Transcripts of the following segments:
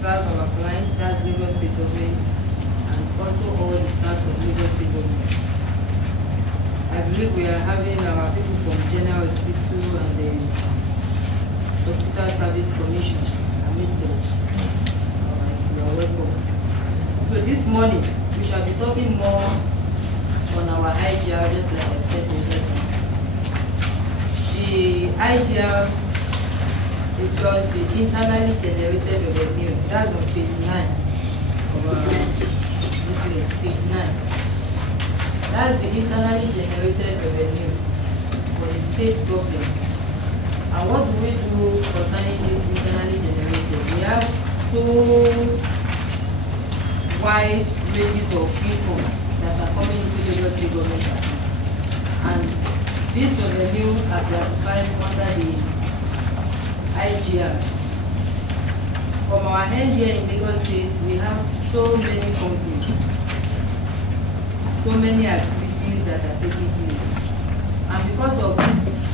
serve our clients, that's Lagos State Government, and also all the staffs of Lagos State Government. I believe we are having our people from General Hospital and the Hospital Service Commission amidst us. Alright, you are welcome. So this morning, we shall be talking more on our IGR, just like I said earlier. The IGR is just the internally generated revenue. That's on page 9 of our booklet, page 9. That's the internally generated revenue for the state government. And what do we do concerning this internally generated? We have so wide ranges of income that are coming into Lagos State government accounts. And these revenue are classified under the IGR. From our end here in Lagos State, we have so many companies, so many activities that are taking place. And because of these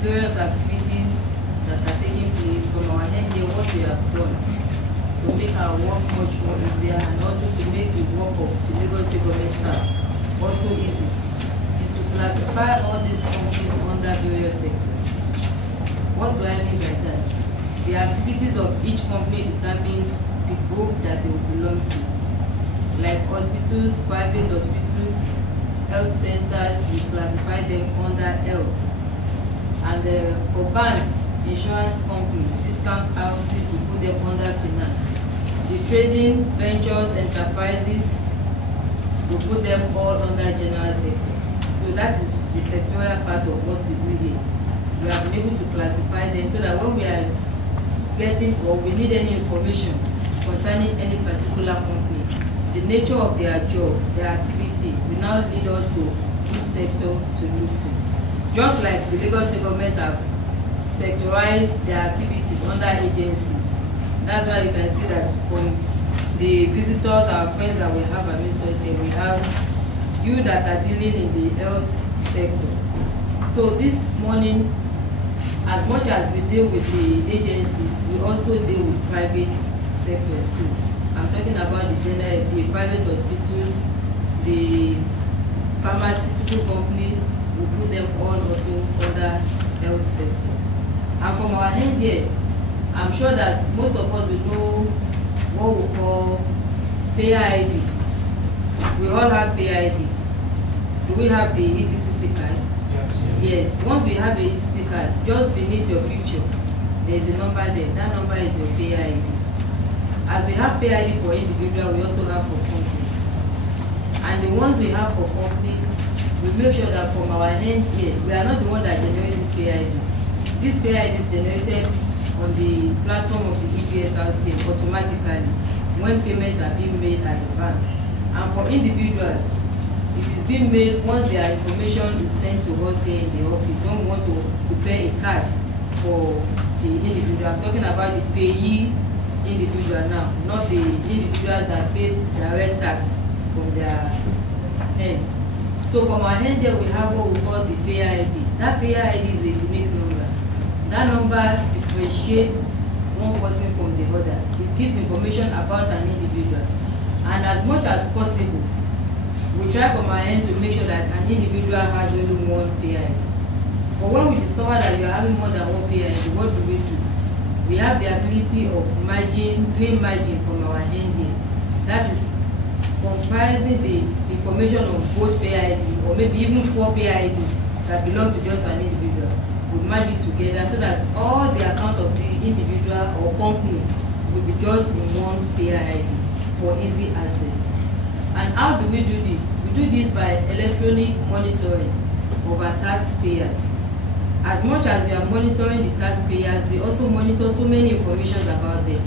various activities that are taking place from our end here, what we have done to make our work much more easier and also to make the work of the Lagos State government staff also easy is to classify all these companies under various sectors. What do I mean by that? The activities of each company determines the group that they will belong to. Like hospitals, private hospitals, health centers, we classify them under health. And for banks, insurance companies, discount houses, we put them under finance. The trading, ventures, enterprises, we put them all under general sector. So that is the sectorial part of what we do here. We have been able to classify them so that when we are getting or we need any information concerning any particular company, the nature of their job, their activity will now lead us to which sector to look to. Just like the Lagos State government have sectorized their activities under agencies. That's why you can see that from the visitors, our friends that we have at Mr. here, we have you that are dealing in the health sector. So this morning, as much as we deal with the agencies, we also deal with private sectors too. I'm talking about the private hospitals, the pharmaceutical companies, we put them all also under health sector. And from our end here, I'm sure that most of us will know what we call payer ID. We all have payer ID. Do we have the ETCC card? Yes. Once we have a ETCC card, just beneath your picture, there is a number there. That number is your payer ID. As we have payer ID for individual, we also have for companies. And the ones we have for companies, we make sure that from our end here, we are not the one that generate this payer ID. This payer ID is generated on the platform of the Ebsrcm automatically when payments are being made at the bank. And for individuals, it is being made once their information is sent to us here in the office when we want to prepare a card for the individual. I'm talking about the payee individual now, not the individuals that pay direct tax from their end. So from our end there, we have what we call the payer ID. That payer ID is a unique number. That number differentiates one person from the other. It gives information about an individual. And as much as possible, we try from our end to make sure that an individual has only one payer ID. But when we discover that you are having more than one payer ID, what do? We have the ability of doing merging from our end here. That is comprising the information on both payer ID, or maybe even 4 payer IDs that belong to just an individual. We merge it together so that all the account of the individual or company will be just in one payer ID for easy access. And how do we do this? We do this by electronic monitoring of our taxpayers. As much as we are monitoring the taxpayers, we also monitor so many information about them.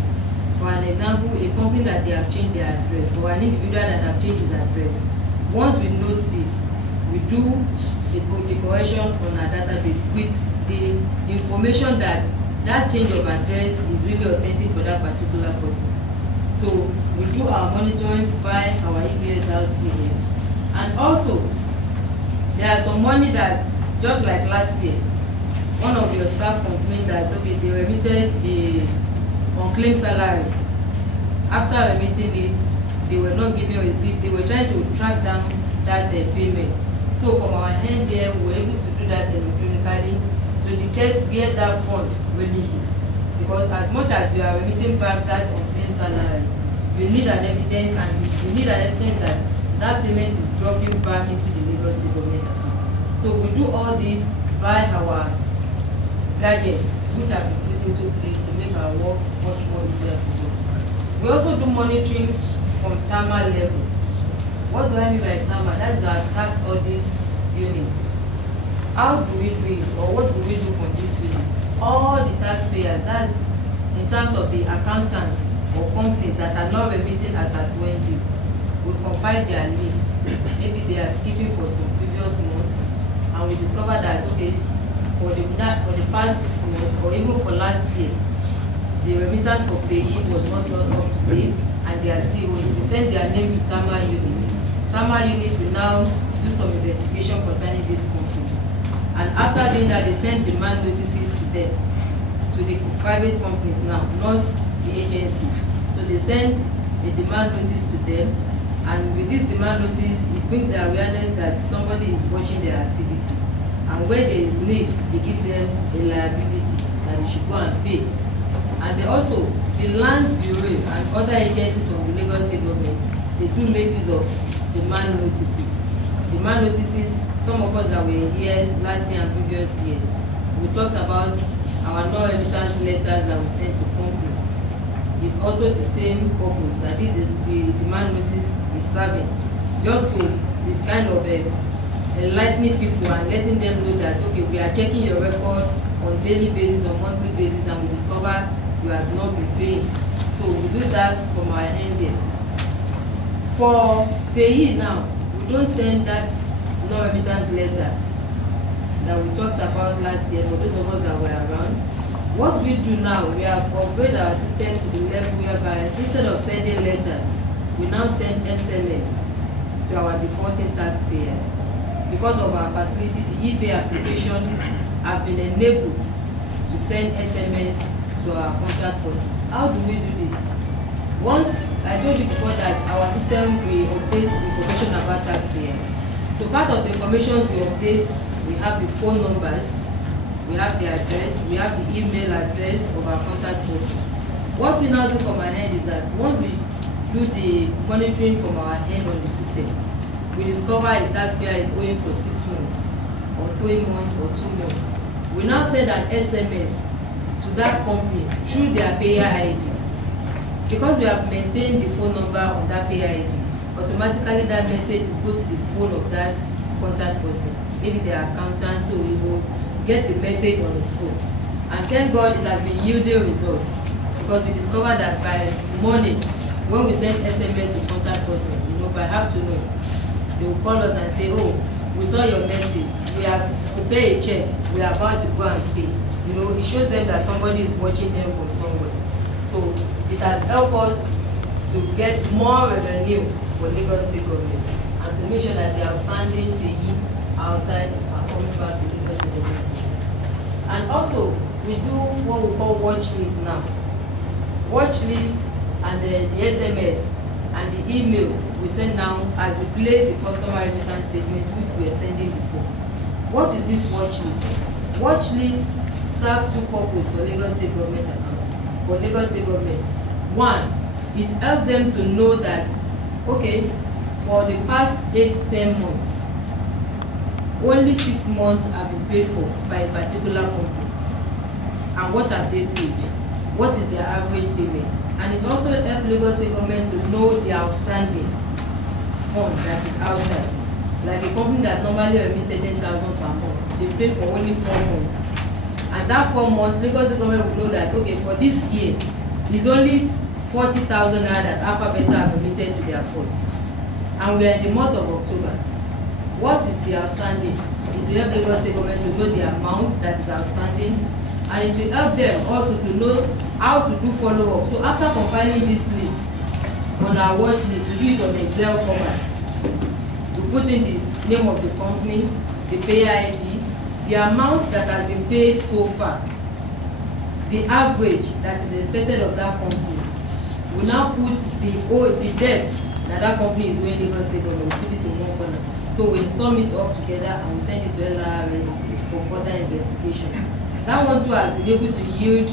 For an example, a company that they have changed their address, or an individual that have changed his address. Once we note this, we do a correction on our database with the information that that change of address is really authentic for that particular person. So we do our monitoring by our Ebsrcm. And also, there are some money that, just like last year, one of your staff complained that okay, they remitted a unclaimed salary after remitting it, they were not giving a receipt. They were trying to track down that payment. So from our end there, we were able to do that electronically to detect where that fund really is. Because as much as you are remitting back that unclaimed salary, you need an evidence, and you need an evidence that that payment is dropping back into the Lagos State government account. So we do all this by our gadgets, which have been put into place to make our work much more easier for us. We also do monitoring from TAMA level. What do I mean by TAMA? That is our tax audit unit. How do we do it, or what do we do from this unit? All the taxpayers, that's in terms of the accountants or companies that are not remitting as at when due, we compile their list. Maybe they are skipping for some previous months, and we discover that, okay, for the past 6 months or even for last year, the remittance for payee was not up to date, and they are still owing. We send their name to TAMA unit. TAMA unit will now do some investigation concerning these companies. And after doing that, they send demand notices to them, to the private companies now, not the agency. So they send a demand notice to them, and with this demand notice, it brings the awareness that somebody is watching their activity. And where there is need, they give them a liability that they should go and pay. And they also, the Lands Bureau and other agencies from the Lagos State government, they do make use of demand notices. Demand notices, some of us that were here last year and previous years, we talked about our non-remittance letters that we sent to company. It's also the same purpose that the demand notice is serving, just to this kind of enlightening people and letting them know that, okay, we are checking your record on daily basis or monthly basis, and we discover you have not been paying. So we do that from our end there. For payee now, we don't send that non-remittance letter that we talked about last year for those of us that were around. What we do now, we have upgraded our system to the level whereby instead of sending letters, we now send SMS to our defaulting taxpayers. Because of our facility, the ePay application have been enabled to send SMS to our contact person. How do we do this? Once, I told you before that our system will update information about taxpayers. So part of the information we update, we have the phone numbers, we have the address, we have the email address of our contact person. What we now do from our end is that once we do the monitoring from our end on the system, we discover a taxpayer is owing for 6 months, or 3 months, or 2 months. We now send an SMS to that company through their payer ID. Because we have maintained the phone number on that payer ID, automatically that message will go to the phone of that contact person, maybe their accountant, so we will get the message on his phone. And thank God it has been yielding results, because we discovered that by morning, when we send SMS to contact person, by afternoon, they will call us and say, oh, we saw your message, we have prepared a check, we are about to go and pay. It shows them that somebody is watching them from somewhere. So it has helped us to get more revenue for Lagos State government, and to make sure that the outstanding payee outside are coming back to Lagos State government. And also, we do what we call watch list now. Watch list and the SMS and the email we send now has replaced the customer remittance statement which we were sending before. What is this watch list? Watch list serves 2 purposes for Lagos State government account. For Lagos State government, 1, it helps them to know that, okay, for the past 8-10 months, only 6 months have been paid for by a particular company. And what have they paid? What is their average payment? And it also helps Lagos State government to know the outstanding fund that is outside. Like a company that normally remitted 10,000 per month, they pay for only 4 months. And that 4 months, Lagos State government will know that, okay, for this year, it's only 40,000 naira that Alphabet have remitted to their force. And we are in the month of October. What is the outstanding? It will help Lagos State government to know the amount that is outstanding, and it will help them also to know how to do follow-up. So after compiling this list on our watch list, we do it on Excel format. We put in the name of the company, the payer ID, the amount that has been paid so far, the average that is expected of that company. We we now put the debt that company is owing Lagos State government, we put it in one corner. So we sum it up together and we send it to LRS for further investigation. That one too has been able to yield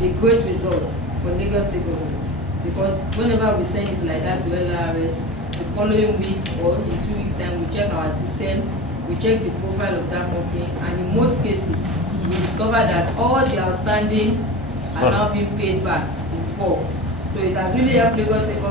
a great result for Lagos State government, because whenever we send it like that to LRS, the following week or in 2 weeks time, we check our system, we check the profile of that company, and in most cases we discover that all the outstanding are now being paid back in full. So it has really helped Lagos State government